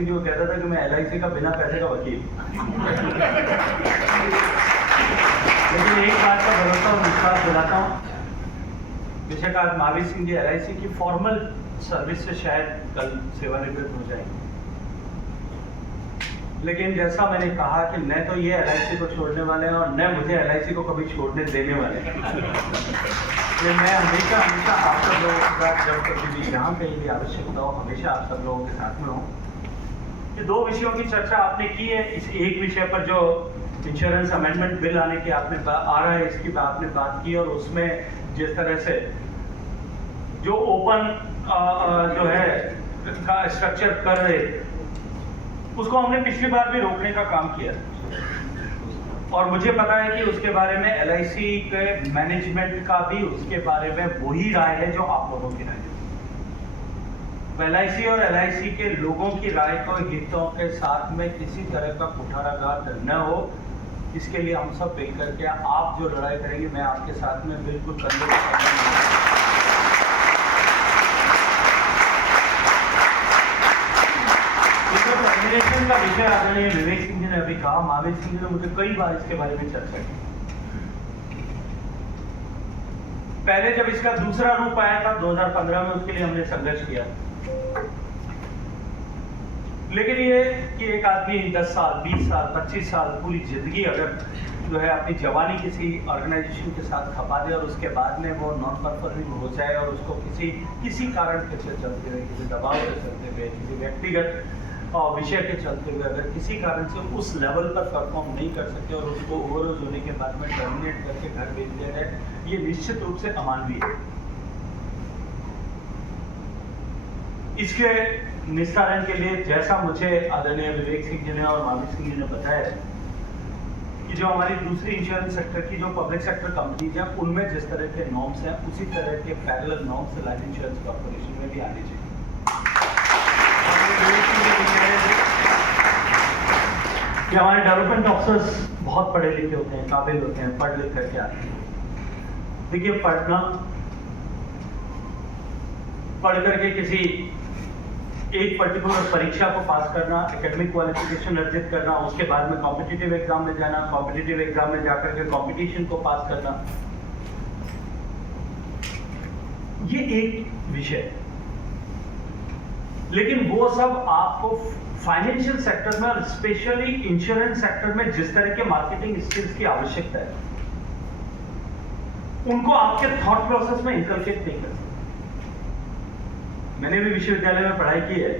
सिंह जी को कहता था कि मैं LIC का बिना पैसे का वकील। लेकिन एक बात का भरोसा और विश्वास दिलाता हूँ, बेशक आज महावीर सिंह जी LIC की फॉर्मल सर्विस से शायद कल सेवानिवृत्त हो जाएंगे, लेकिन जैसा मैंने कहा कि न तो ये LIC को छोड़ने वाले हैं और न मुझे LIC को कभी छोड़ने देने वाले हैं। इसलिए मैं हमेशा आप सब लोगों के साथ, जब कभी भी जहाँ कहीं भी आवश्यकता हो, हमेशा आप सब लोगों के साथ में हो। ये दो विषयों की चर्चा आपने की है। इस एक विषय पर जो इंश्योरेंस अमेंडमेंट बिल आने की आपने आ रहा है, इसकी आपने बात की, और उसमें जिस तरह से जो ओपन जो है का स्ट्रक्चर कर रहे थे, उसको हमने पिछली बार भी रोकने का काम किया, और मुझे पता है कि उसके बारे में LIC के मैनेजमेंट का भी उसके बारे में वही राय है जो आप लोगों की राय है। LIC और LIC के लोगों की राय को हितों के साथ में किसी तरह का कुठाराघात न हो, इसके लिए हम सब मिल करके, आप जो लड़ाई करेंगे मैं आपके साथ में बिल्कुल कंधे टर्मिनेशन का विषय आदरणीय विवेक सिंह जी ने अभी कहा, महावीर सिंह जी ने मुझे कई बार इसके बारे में चर्चा की। पहले जब इसका दूसरा रूप आया था 2015 में, उसके लिए हमने संघर्ष किया। लेकिन ये कि एक आदमी 10 साल, 20 साल, 25 साल, पूरी जिंदगी अगर जो है अपनी जवानी किसी ऑर्गेनाइजेशन के साथ खपा दे और उसके बाद में वो नॉन परफॉर्मिंग हो जाए, और उसको किसी कारण के चलते हुए, किसी दबाव के चलते हुए, किसी व्यक्तिगत विषय के चलते हुए अगर किसी कारण से उस लेवल पर परफॉर्म नहीं कर सके और उसको ओवरडोज होने के बाद में टर्मिनेट करके घर भेज दिया जाए, ये निश्चित रूप से अमानवीय है। इसके निस्तारण के लिए, जैसा मुझे आदरणीय विवेक सिंह जी ने और महावीर सिंह जी ने बताया, कि जो हमारी दूसरी इंश्योरेंस सेक्टर की जो पब्लिक सेक्टर कंपनीज हैं, उनमें जिस तरह के नॉर्म्स हैं, उसी तरह के parallel norms life insurance corporation में भी आने चाहिए। कि हमारे डेवलपमेंट ऑफिसर्स बहुत पढ़े लिखे होते हैं, काबिल होते हैं, पढ़ लिख करके आते हैं। देखिए, पढ़ करके किसी एक पर्टिकुलर परीक्षा को पास करना, एकेडमिक क्वालिफिकेशन अर्जित करना, उसके बाद में कॉम्पिटिटिव एग्जाम में जाना, कॉम्पिटिटिव एग्जाम में जाकर के कंपटीशन को पास करना, ये एक विषय है। लेकिन वो सब आपको फाइनेंशियल सेक्टर में और स्पेशली इंश्योरेंस सेक्टर में जिस तरह के मार्केटिंग स्किल्स की आवश्यकता है, उनको आपके थॉट प्रोसेस में इंकलकेट नहीं कर सकते। मैंने भी विश्वविद्यालय में पढ़ाई की है,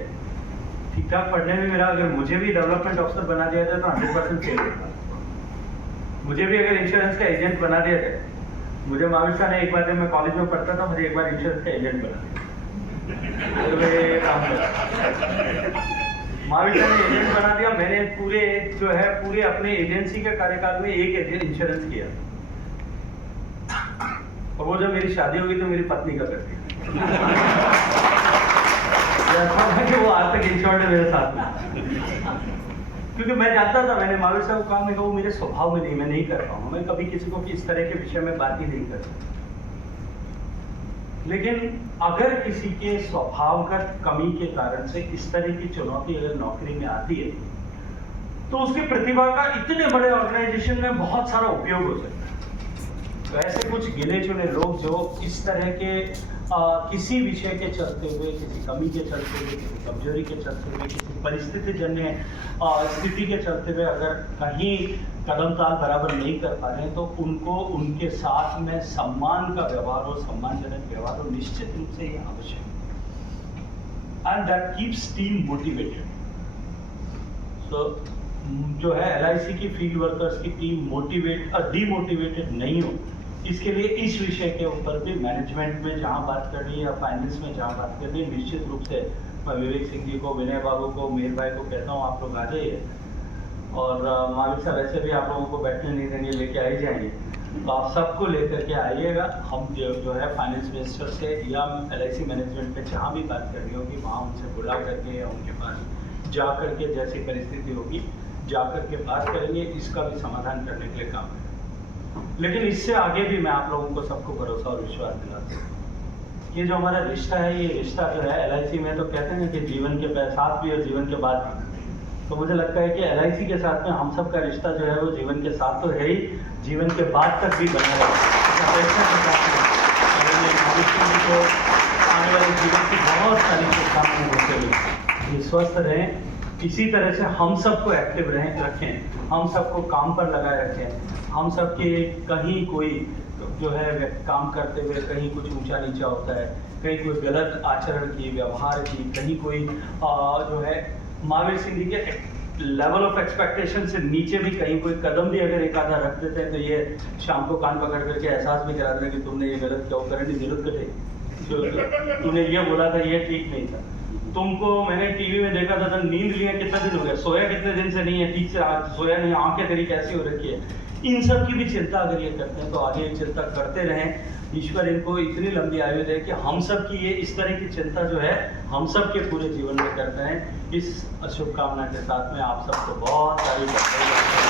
ठीक ठाक पढ़ने में मेरा, अगर मुझे भी डेवलपमेंट ऑफिसर बना दिया जाए तो 100% फेल होता। मुझे भी अगर इंश्योरेंस का एजेंट बना दिया जाए, मुझे महावीर साहब ने एक बार, जब मैं कॉलेज में पढ़ता था, मुझे एक बार इंश्योरेंस का एजेंट बना दिया, तो मैं काम कर महावीर साहब ने एजेंट बना दिया। मैंने पूरे अपने एजेंसी के कार्यकाल में एक एजेंट इंश्योरेंस किया, और वो जब मेरी शादी होगी तो मेरी पत्नी का करती कि वो आज तक इंश्योर्ड है मेरे साथ में, क्योंकि मैं जानता था, मैंने महावीर साहब को कहा, मैं वो मेरे स्वभाव में नहीं, मैं नहीं कर पाऊंगा, मैं कभी किसी को इस तरह के विषय में बात ही नहीं कर सकता। लेकिन अगर किसी के स्वभावगत कमी के कारण से इस तरह की चुनौती अगर नौकरी में आती है, तो उसकी प्रतिभा का इतने बड़े ऑर्गेनाइजेशन में बहुत सारा उपयोग हो सकता है। तो ऐसे कुछ गिने चुने लोग जो इस तरह के किसी विषय के चलते हुए, किसी कमी के चलते हुए, किसी कमजोरी के चलते हुए, किसी परिस्थिति जन्य स्थिति के चलते हुए अगर कहीं कदम ताल बराबर नहीं कर पा रहे हैं, तो उनको उनके साथ में सम्मान का व्यवहार हो, सम्मानजनक व्यवहार हो, निश्चित रूप से ये आवश्यक है। And that keeps team motivated. So जो है LIC की फील्ड वर्कर्स की टीम डीमोटिवेटेड नहीं हो, इसके लिए इस विषय के ऊपर भी मैनेजमेंट में जहाँ बात करनी है या फाइनेंस में जहाँ बात करनी है, निश्चित रूप से मैं विवेक सिंह जी को, विनय बाबू को, मीर भाई को कहता हूँ, आप लोग आ जाइए। और महावीर साहब वैसे भी आप लोगों को बैठने नहीं देंगे, लेके आ ही जाएंगे, तो आप सबको लेकर के आइएगा। हम जो है फाइनेंस मिनिस्टर से या LIC मैनेजमेंट में जहाँ भी बात करनी होगी, वहाँ उनसे बुला करके या उनके पास जा करके, जैसी परिस्थिति होगी जा करके बात करेंगे, इसका भी समाधान करने के लिए काम है। लेकिन इससे आगे भी मैं आप लोगों को सबको भरोसा और विश्वास दिलाता हूँ ये जो हमारा रिश्ता है, ये रिश्ता जो है LIC में तो कहते हैं कि जीवन के साथ भी और जीवन के बाद भी। तो मुझे लगता है कि LIC के साथ में हम सब का रिश्ता जो है वो जीवन के साथ तो है ही, जीवन के बाद तक भी बना रहेगा। को आने वाले जीवन की बहुत सारी शुभकामनाएं होते हुए ये स्वस्थ रहें, इसी तरह से हम सबको एक्टिव रखें, हम सबको काम पर लगाए रखें, हम सबके कहीं कोई जो है काम करते हुए कहीं कुछ ऊंचा नीचा होता है, कहीं कोई गलत आचरण की, व्यवहार की, कहीं कोई जो है महावीर सिंह जी के लेवल ऑफ एक्सपेक्टेशन से नीचे भी कहीं कोई कदम भी अगर एक आधा रख देते हैं तो ये शाम को कान पकड़ करके एहसास भी करा देना कि तुमने ये गलत किया, करने की जरूरत कटे, तूने ये बोला था ये ठीक नहीं था, तुमको मैंने टीवी में देखा था, नींद लिया कितना दिन हो गया, सोया कितने दिन से नहीं है, ठीक से सोया नहीं, आंखें तेरी कैसी हो रखी है, इन सब की भी चिंता अगर ये करते हैं तो आगे चिंता करते रहें। ईश्वर इनको इतनी लंबी आयु दे कि हम सब की ये इस तरह की चिंता जो है हम सब के पूरे जीवन में करते हैं। इस शुभकामना के साथ में आप सबको बहुत सारी बधाई।